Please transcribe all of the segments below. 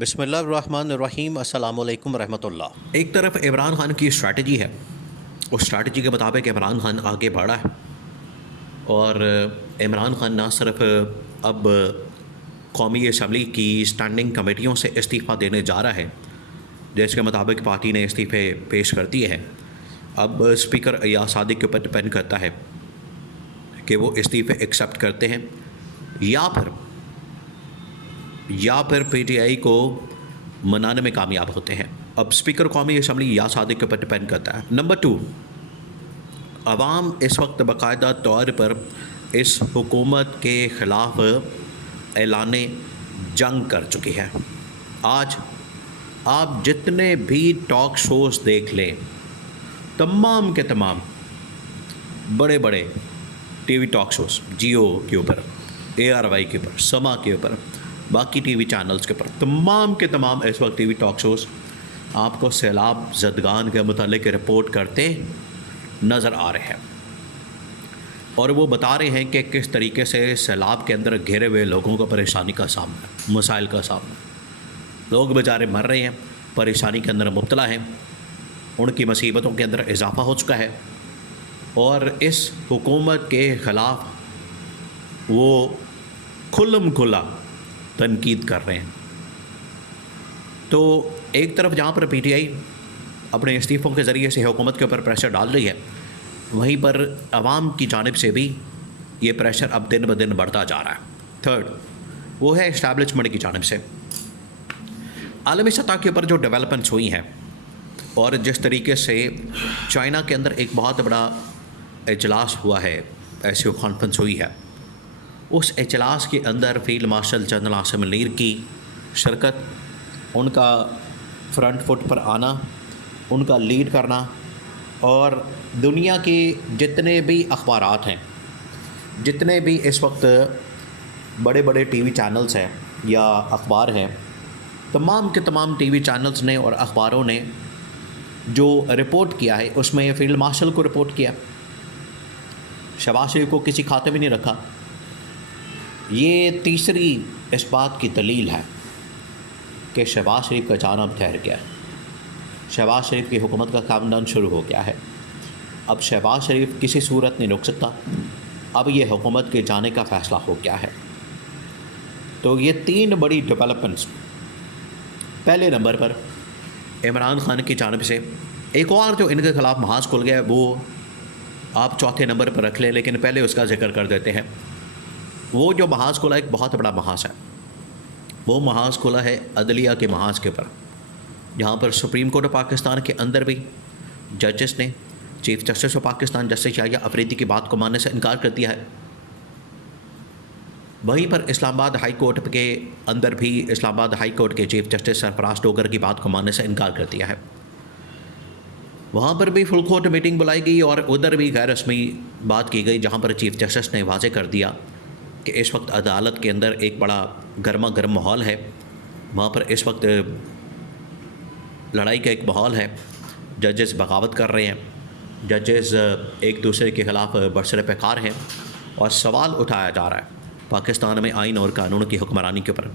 بسم اللہ الرحمن الرحیم السلام علیکم ورحمۃ اللہ۔ ایک طرف عمران خان کی اسٹریٹجی ہے، اس اسٹریٹجی کے مطابق عمران خان آگے بڑھا ہے اور عمران خان نہ صرف اب قومی اسمبلی کی اسٹینڈنگ کمیٹیوں سے استعفیٰ دینے جا رہا ہے، جس کے مطابق پارٹی نے استعفے پیش کر دیے ہیں۔ اب اسپیکر ایاز صادق کے اوپر ڈپینڈ کرتا ہے کہ وہ استعفے ایکسیپٹ کرتے ہیں یا پھر پی ٹی آئی کو منانے میں کامیاب ہوتے ہیں۔ اب اسپیکر قومی اسمبلی ایاز صادق کے اوپر ڈپینڈ کرتا ہے۔ نمبر 2، عوام اس وقت باقاعدہ طور پر اس حکومت کے خلاف اعلان جنگ کر چکی ہے۔ آج آپ جتنے بھی ٹاک شوز دیکھ لیں، تمام کے تمام بڑے بڑے T we talk shows, Jio کے اوپر، ARY کے اوپر، سما کے اوپر، باقی ٹی وی چینلز کے اوپر، تمام کے تمام اس وقت ٹی وی ٹاک شوز آپ کو سیلاب زدگان کے متعلق رپورٹ کرتے نظر آ رہے ہیں، اور وہ بتا رہے ہیں کہ کس طریقے سے سیلاب کے اندر گھرے ہوئے لوگوں کو پریشانی کا سامنا ہے، مسائل کا سامنا، لوگ بیچارے مر رہے ہیں، پریشانی کے اندر مبتلا ہیں، ان کی مصیبتوں کے اندر اضافہ ہو چکا ہے، اور اس حکومت کے خلاف وہ کھلم کھلا تنقید کر رہے ہیں۔ تو ایک طرف جہاں پر پی ٹی آئی اپنے استعفوں کے ذریعے سے حکومت کے اوپر پریشر ڈال رہی ہے، وہیں پر عوام کی جانب سے بھی یہ پریشر اب دن بدن بڑھتا جا رہا ہے۔ تھرڈ، وہ ہے اسٹیبلشمنٹ کی جانب سے عالمی سطح کے اوپر جو ڈیولپمنٹس ہوئی ہیں، اور جس طریقے سے چائنا کے اندر ایک بہت بڑا اجلاس ہوا ہے، ایسی کانفرنس ہوئی ہے، اس اجلاس کے اندر field marshal general Asim Munir کی شرکت، ان کا فرنٹ فٹ پر آنا، ان کا لیڈ کرنا، اور دنیا کے جتنے بھی اخبارات ہیں، جتنے بھی اس وقت بڑے بڑے ٹی وی چینلز ہیں یا اخبار ہیں، تمام کے تمام ٹی وی چینلز نے اور اخباروں نے جو رپورٹ کیا ہے، اس میں فیلڈ مارشل کو رپورٹ کیا، شہباز شریف کو کسی کھاتے میں نہیں رکھا۔ یہ تیسری اس بات کی دلیل ہے کہ شہباز شریف کا جانا اب ٹھہر گیا ہے، شہباز شریف کی حکومت کا کام ڈن شروع ہو گیا ہے۔ اب شہباز شریف کسی صورت نہیں رک سکتا، اب یہ حکومت کے جانے کا فیصلہ ہو گیا ہے۔ تو یہ تین بڑی ڈیولپمنٹس، پہلے نمبر پر عمران خان کی جانب سے ایک اور جو ان کے خلاف محاذ کھل گیا ہے، وہ آپ چوتھے نمبر پر رکھ لیں، لیکن پہلے اس کا ذکر کر دیتے ہیں۔ وہ جو محاذ کھلا ایک بہت بڑا محاذ ہے، وہ محاذ کھلا ہے عدلیہ کے محاذ کے اوپر، جہاں پر سپریم کورٹ آف پاکستان کے اندر بھی ججز نے chief justice of Pakistan justice Yahya Afridi کی بات کو ماننے سے انکار کر دیا ہے۔ وہیں پر اسلام آباد ہائی کورٹ کے اندر بھی اسلام آباد ہائی کورٹ کے چیف جسٹس سرفراز ڈوگر کی بات کو ماننے سے انکار کر دیا ہے۔ وہاں پر بھی فل کورٹ میٹنگ بلائی گئی اور ادھر بھی غیر رسمی بات کی گئی، جہاں پر چیف جسٹس نے واضح کر دیا کہ اس وقت عدالت کے اندر ایک بڑا گرما گرم ماحول ہے، وہاں پر اس وقت لڑائی کا ایک ماحول ہے، ججز بغاوت کر رہے ہیں، ججز ایک دوسرے کے خلاف برسر پیکار ہیں، اور سوال اٹھایا جا رہا ہے پاکستان میں آئین اور قانون کی حکمرانی کے اوپر۔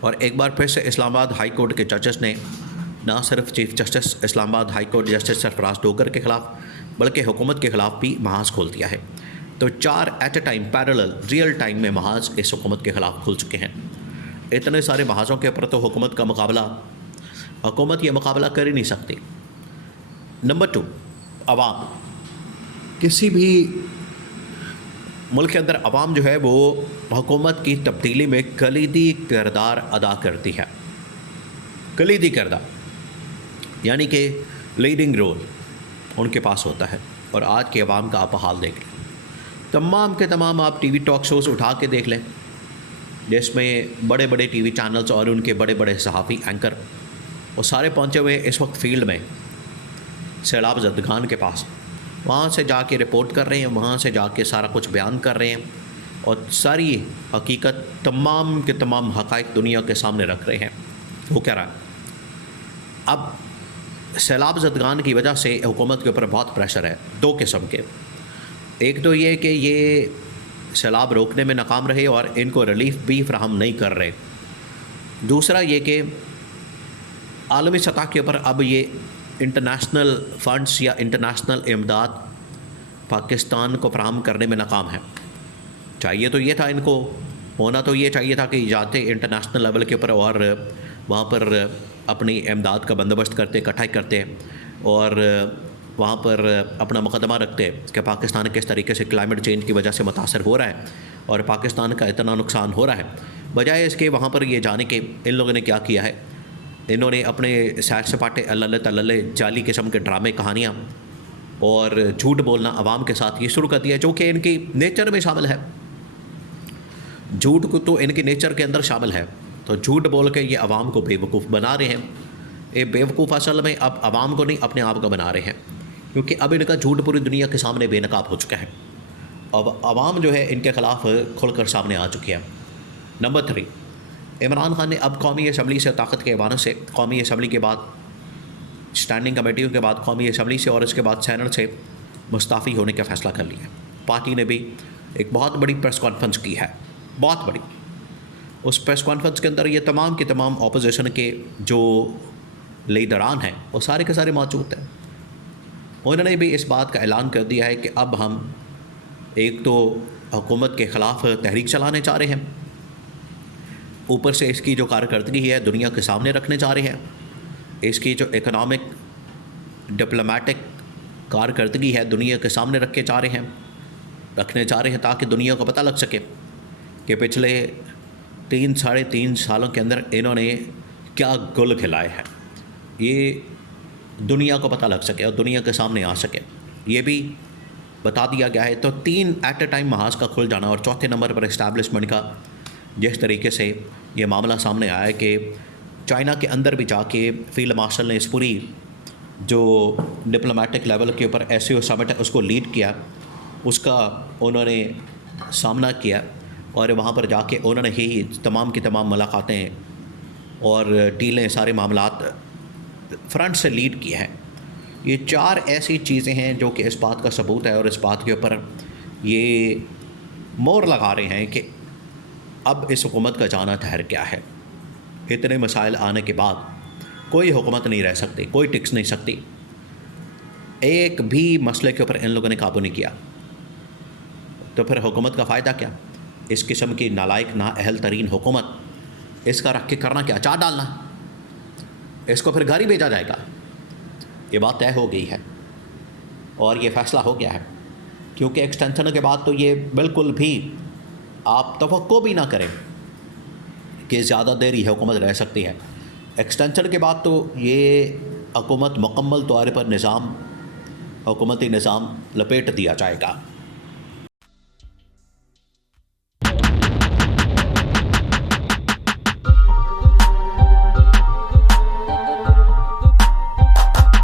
اور ایک بار پھر سے اسلام آباد ہائی کورٹ کے ججز نے نہ صرف چیف جسٹس اسلام آباد ہائی کورٹ جسٹس سرفراز ڈوگر کے خلاف بلکہ حکومت کے خلاف بھی محاذ کھول دیا ہے۔ تو 4 at a time parallel real time میں محاذ اس حکومت کے خلاف کھل چکے ہیں۔ اتنے سارے محاذوں کے اوپر تو حکومت یہ مقابلہ کر ہی نہیں سکتی۔ نمبر 2، عوام، کسی بھی ملک کے اندر عوام جو ہے وہ حکومت کی تبدیلی میں کلیدی کردار ادا کرتی ہے، کلیدی کردار، یعنی کہ لیڈنگ رول ان کے پاس ہوتا ہے۔ اور آج کے عوام کا آپ حال دیکھ لیں، تمام کے تمام آپ ٹی وی ٹاک شوز اٹھا کے دیکھ لیں، جس میں بڑے بڑے ٹی وی چینلز اور ان کے بڑے بڑے صحافی اینکر وہ سارے پہنچے ہوئے اس وقت فیلڈ میں سیلاب زدگان کے پاس، وہاں سے جا کے رپورٹ کر رہے ہیں، وہاں سے جا کے سارا کچھ بیان کر رہے ہیں، اور ساری حقیقت، تمام کے تمام حقائق دنیا کے سامنے رکھ رہے ہیں۔ وہ کہہ رہا ہے اب سیلاب زدگان کی وجہ سے حکومت کے اوپر بہت پریشر ہے، 2 قسم کے۔ ایک تو یہ کہ یہ سیلاب روکنے میں ناکام رہے اور ان کو ریلیف بھی فراہم نہیں کر رہے، دوسرا یہ کہ عالمی سطح کے اوپر اب یہ انٹرنیشنل فنڈس یا انٹرنیشنل امداد پاکستان کو فراہم کرنے میں ناکام ہے. چاہیے تو یہ تھا ان کو، ہونا تو یہ چاہیے تھا کہ جاتے انٹرنیشنل لیول کے اوپر اور وہاں پر اپنی امداد کا بندوبست کرتے، اکٹھائی کرتے اور وہاں پر اپنا مقدمہ رکھتے کہ پاکستان کس طریقے سے کلائمیٹ چینج کی وجہ سے متاثر ہو رہا ہے اور پاکستان کا اتنا نقصان ہو رہا ہے. بجائے اس کے وہاں پر یہ جانے کے ان لوگوں نے کیا کیا ہے، انہوں نے اپنے سیر سپاٹے اللہ تعالی جعلی قسم کے ڈرامے، کہانیاں اور جھوٹ بولنا عوام کے ساتھ یہ شروع کر دیا، جو کہ ان کی نیچر میں شامل ہے. جھوٹ کو تو ان کے نیچر کے اندر شامل ہے، تو جھوٹ بول کے یہ عوام کو بے وقوف بنا رہے ہیں. یہ بے وقوف اصل میں اب عوام کو نہیں، اپنے آپ کو بنا رہے ہیں، کیونکہ اب ان کا جھوٹ پوری دنیا کے سامنے بے نقاب ہو چکا ہے. اب عوام جو ہے ان کے خلاف کھل کر سامنے آ چکی ہے. نمبر 3، عمران خان نے اب قومی اسمبلی سے طاقت کے اعتبار سے، قومی اسمبلی کے بعد اسٹینڈنگ کمیٹیوں کے بعد قومی اسمبلی سے اور اس کے بعد سینٹ سے مستعفی ہونے کا فیصلہ کر لیا. پارٹی نے بھی ایک بہت بڑی پریس کانفرنس کی ہے، بہت بڑی. اس پریس کانفرنس کے اندر یہ تمام کے تمام اپوزیشن کے جو لیڈران ہیں وہ سارے کے سارے موجود ہیں. انہوں نے بھی اس بات کا اعلان کر دیا ہے کہ اب ہم ایک تو حکومت کے خلاف تحریک چلانے چاہ رہے ہیں، اوپر سے اس کی جو کارکردگی ہے دنیا کے سامنے رکھنے جا رہے ہیں، اس کی جو اکنامک ڈپلومیٹک کارکردگی ہے دنیا کے سامنے رکھنے جا رہے ہیں تاکہ دنیا کو پتہ لگ سکے کہ پچھلے 3-3.5 سالوں کے اندر انہوں نے کیا گل کھلائے ہیں. یہ دنیا کو پتہ لگ سکے اور دنیا کے سامنے آ سکے. یہ بھی بتا دیا گیا ہے. تو 3 ایٹ اے ٹائم محاذ کا کھل جانا، اور چوتھے نمبر پر اسٹیبلشمنٹ کا جس طریقے سے یہ معاملہ سامنے آیا ہے کہ چائنا کے اندر بھی جا کے فیلڈ مارشل نے اس پوری جو ڈپلومیٹک لیول کے اوپر ایس سی او سمٹ ہے اس کو لیڈ کیا، اس کا انہوں نے سامنا کیا اور وہاں پر جا کے انہوں نے ہی تمام کی تمام ملاقاتیں اور ڈیلیں، سارے معاملات فرنٹ سے لیڈ کیا ہے. یہ 4 ایسی چیزیں ہیں جو کہ اس بات کا ثبوت ہے اور اس بات کے اوپر یہ مور لگا رہے ہیں کہ اب اس حکومت کا جانا ٹھہر کیا ہے. اتنے مسائل آنے کے بعد کوئی حکومت نہیں رہ سکتی، کوئی ٹکس نہیں سکتی. ایک بھی مسئلے کے اوپر ان لوگوں نے قابو نہیں کیا، تو پھر حکومت کا فائدہ کیا؟ اس قسم کی نالائق، نااہل ترین حکومت، اس کا رکھ کے کرنا کیا؟ چار ڈالنا، اس کو پھر گھر ہی بھیجا جائے گا. یہ بات طے ہو گئی ہے اور یہ فیصلہ ہو گیا ہے، کیونکہ ایکسٹینشن کے بعد تو یہ بالکل بھی آپ توقع بھی نہ کریں کہ زیادہ دیر یہ حکومت رہ سکتی ہے. ایکسٹینشن کے بعد تو یہ حکومت مکمل طور پر حکومتی نظام لپیٹ دیا جائے گا.